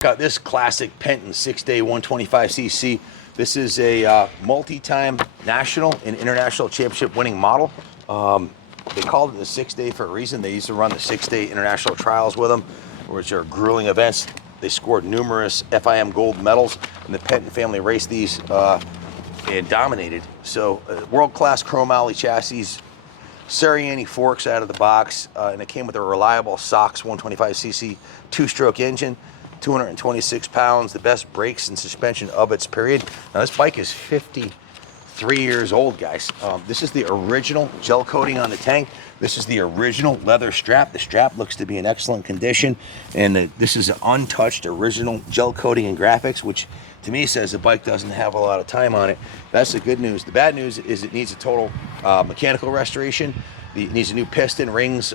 Got this classic Penton 6-day 125cc. This is a multi-time national and international championship winning model. They called it the 6-day for a reason. They used to run the 6-day international trials with them, which are grueling events. They scored numerous FIM gold medals, and the Penton family raced these and dominated. So world-class chrome alley chassis, Sariani forks out of the box, and it came with a reliable SOX 125cc two-stroke engine. 226 pounds, the best brakes and suspension of its period. Now this bike is 53 years old, guys. This is the original gel coating on the tank. This is the original leather strap. The strap looks to be in excellent condition, and this is an untouched original gel coating and graphics, which to me says the bike doesn't have a lot of time on it. That's the good news. The bad news is it needs a total mechanical restoration. It needs a new piston, rings,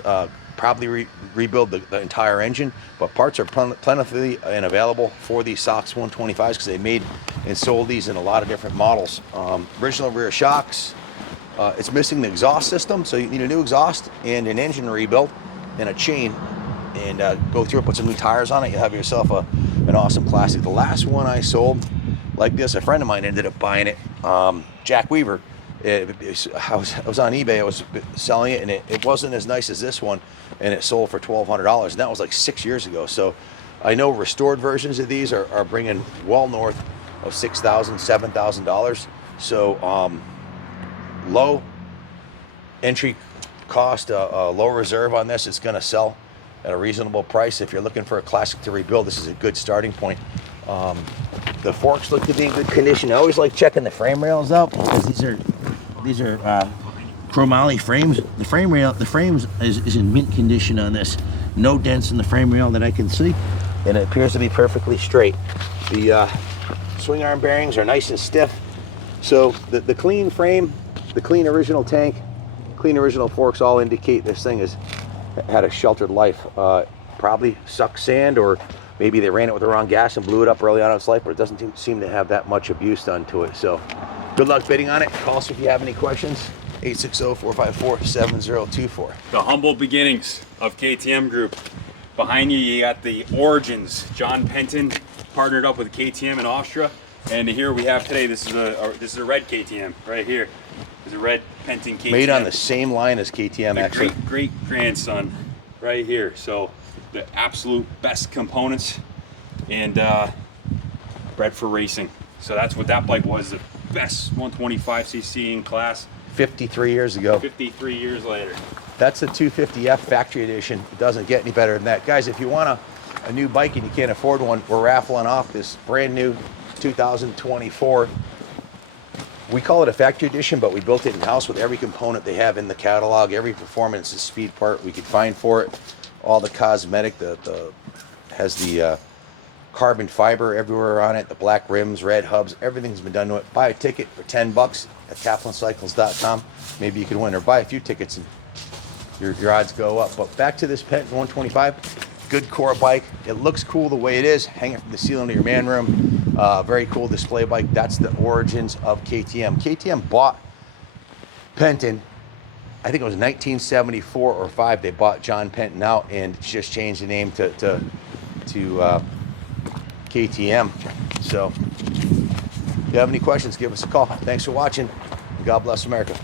probably rebuild the entire engine, but parts are plentifully and available for these SOX 125s because they made and sold these in a lot of different models. Original rear shocks. It's missing the exhaust system, so you need a new exhaust and an engine rebuild and a chain, and go through it, put some new tires on it. You have yourself an awesome classic. The last one I sold like this, a friend of mine ended up buying it, Jack Weaver. I was on eBay, I was selling it, and it wasn't as nice as this one, and it sold for $1,200, and that was like 6 years ago. So I know restored versions of these are bringing well north of $6,000, $7,000. So low entry cost, low reserve on this. It's going to sell at a reasonable price. If you're looking for a classic to rebuild, this is a good starting point. The forks look to be in good condition. I always like checking the frame rails out because these are chromoly frames. The frames is in mint condition on this. No dents in the frame rail that I can see, and it appears to be perfectly straight. The swing arm bearings are nice and stiff. So the clean frame, the clean original tank, clean original forks all indicate this thing has had a sheltered life. Probably sucked sand, or maybe they ran it with the wrong gas and blew it up early on in its life, but it doesn't seem to have that much abuse done to it. So good luck bidding on it. Call us if you have any questions. 860-454-7024. The humble beginnings of KTM Group. Behind you, you got the origins. John Penton partnered up with KTM in Austria, and here we have today. This is a red KTM right here. This is a red Penton KTM. Made on the same line as KTM, actually. Great grandson, right here. So the absolute best components, and bred for racing. So that's what that bike was. The best 125cc in class. 53 years ago. 53 years later. That's a 250F factory edition. It doesn't get any better than that. Guys, if you want a new bike and you can't afford one, we're raffling off this brand new 2024. We call it a factory edition, but we built it in-house with every component they have in the catalog, every performance and speed part we could find for it. All the cosmetic, has the carbon fiber everywhere on it, the black rims, red hubs, everything's been done to it. Buy a ticket for $10 at KaplanCycles.com. Maybe you can win, or buy a few tickets and your odds go up. But back to this Penton 125, good core bike. It looks cool the way it is. Hang it from the ceiling of your man room. Very cool display bike. That's the origins of KTM. KTM bought Penton, I think it was 1974 or 5. They bought John Penton out and just changed the name to KTM. So if you have any questions, give us a call. Thanks for watching. God bless America.